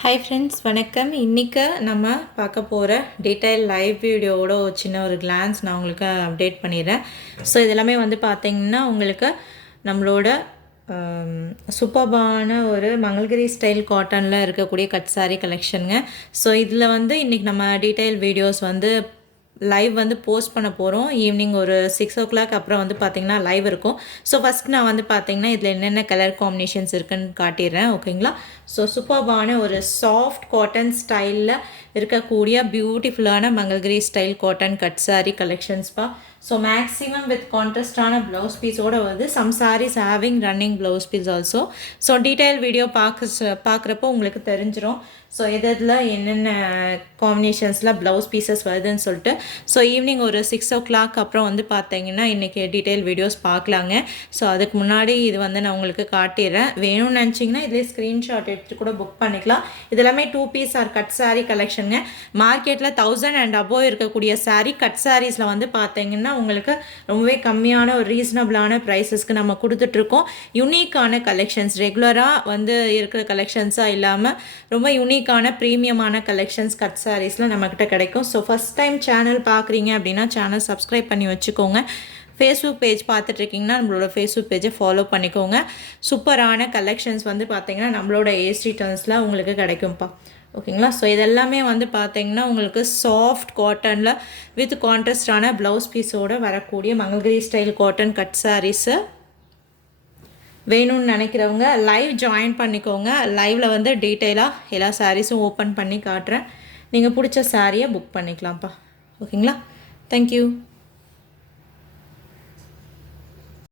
Hi friends, வணக்கம். இன்றைக்கி நம்ம பார்க்க போகிற டீட்டெயில் லைவ் வீடியோவோட ஒரு சின்ன ஒரு கிளான்ஸ் நான் உங்களுக்கு அப்டேட் பண்ணிடுறேன். ஸோ இதெல்லாமே பார்த்திங்கன்னா உங்களுக்கு நம்மளோட சூப்பர்பான ஒரு மங்கள்கிரி ஸ்டைல் காட்டனில் இருக்கக்கூடிய கட் சாரீ கலெக்ஷனுங்க. ஸோ இதில் இன்றைக்கி நம்ம டீட்டெயில் வீடியோஸ் லைவ் போஸ்ட் பண்ண போகிறோம். ஈவினிங் ஒரு 6 o'clock அப்புறம் பார்த்திங்கன்னா லைவ் இருக்கும். ஸோ ஃபஸ்ட் நான் பார்த்திங்கன்னா இதில் என்னென்ன கலர் காம்பினேஷன்ஸ் இருக்குன்னு காட்டிடுறேன். ஓகேங்களா? ஸோ சூப்பர்பான ஒரு சாஃப்ட் காட்டன் ஸ்டைலில் இருக்கக்கூடிய பியூட்டிஃபுல்லான Mangalgiri style cotton cut sari கலெக்ஷன்ஸ்ப்பா. ஸோ மேக்ஸிமம் வித் கான்ட்ராஸ்டான ப்ளவுஸ் பீஸோடு some saris having running blouse piece also. So detail video பார்க்குறப்போ உங்களுக்கு தெரிஞ்சிடும். ஸோ இதில் என்னென்ன காம்பினேஷன்ஸில் ப்ளவுஸ் பீசஸ் வருதுன்னு சொல்லிட்டு. ஸோ ஈவினிங் ஒரு 6 o'clock அப்புறம் பார்த்தீங்கன்னா இன்றைக்கி டீட்டெயில் வீடியோஸ் பார்க்கலாங்க. ஸோ அதுக்கு முன்னாடி இது நான் உங்களுக்கு காட்டிடுறேன். வேணும்னு நினச்சிங்கன்னா இதிலே ஸ்க்ரீன்ஷாட் எடுத்து கூட புக் பண்ணிக்கலாம். இதெல்லாமே 2 piece ஆர் கட் சாரீ கலெக்ஷனுங்க. மார்க்கெட்டில் 1000 and above இருக்கக்கூடிய சாரீ கட் சாரீஸில் பார்த்தீங்கன்னா உங்களுக்கு ரொம்பவே கம்மியான ஒரு ரீசனபிளான ப்ரைஸஸ்க்கு நம்ம கொடுத்துட்ருக்கோம். யூனிக்கான கலெக்ஷன்ஸ், ரெகுலராக இருக்கிற கலெக்ஷன்ஸாக இல்லாமல் ரொம்ப யூனிக்கான ப்ரீமியமான கலெக்ஷன்ஸ் கட் சாரீஸில் நம்மக்கிட்ட கிடைக்கும். ஸோ ஃபஸ்ட் டைம் சேனல் பார்க்குறீங்க அப்படின்னா சேனல் சப்ஸ்கிரைப் பண்ணி வச்சுக்கோங்க. ஃபேஸ்புக் பேஜ் பார்த்துட்ருக்கிங்கன்னா நம்மளோட ஃபேஸ்புக் பேஜை ஃபாலோ பண்ணிக்கோங்க. சூப்பரான கலெக்ஷன்ஸ் பார்த்திங்கன்னா நம்மளோட ஏஸ்டி டர்ன்ஸில் உங்களுக்கு கிடைக்கும்ப்பா. ஓகேங்களா? ஸோ இதெல்லாமே பார்த்திங்கன்னா உங்களுக்கு சாஃப்ட் காட்டனில் வித் கான்ட்ராஸ்டான ப்ளவுஸ் பீஸோடு வரக்கூடிய Mangalagiri style cotton cut sarees வேணும்னு நினைக்கிறவங்க லைவ் ஜாயின் பண்ணிக்கோங்க. லைவில் டீட்டெயிலாக எல்லா சாரீஸும் ஓப்பன் பண்ணி காட்டுறேன். நீங்கள் பிடிச்ச சாரியை புக் பண்ணிக்கலாம்ப்பா. ஓகேங்களா? தேங்க்யூ.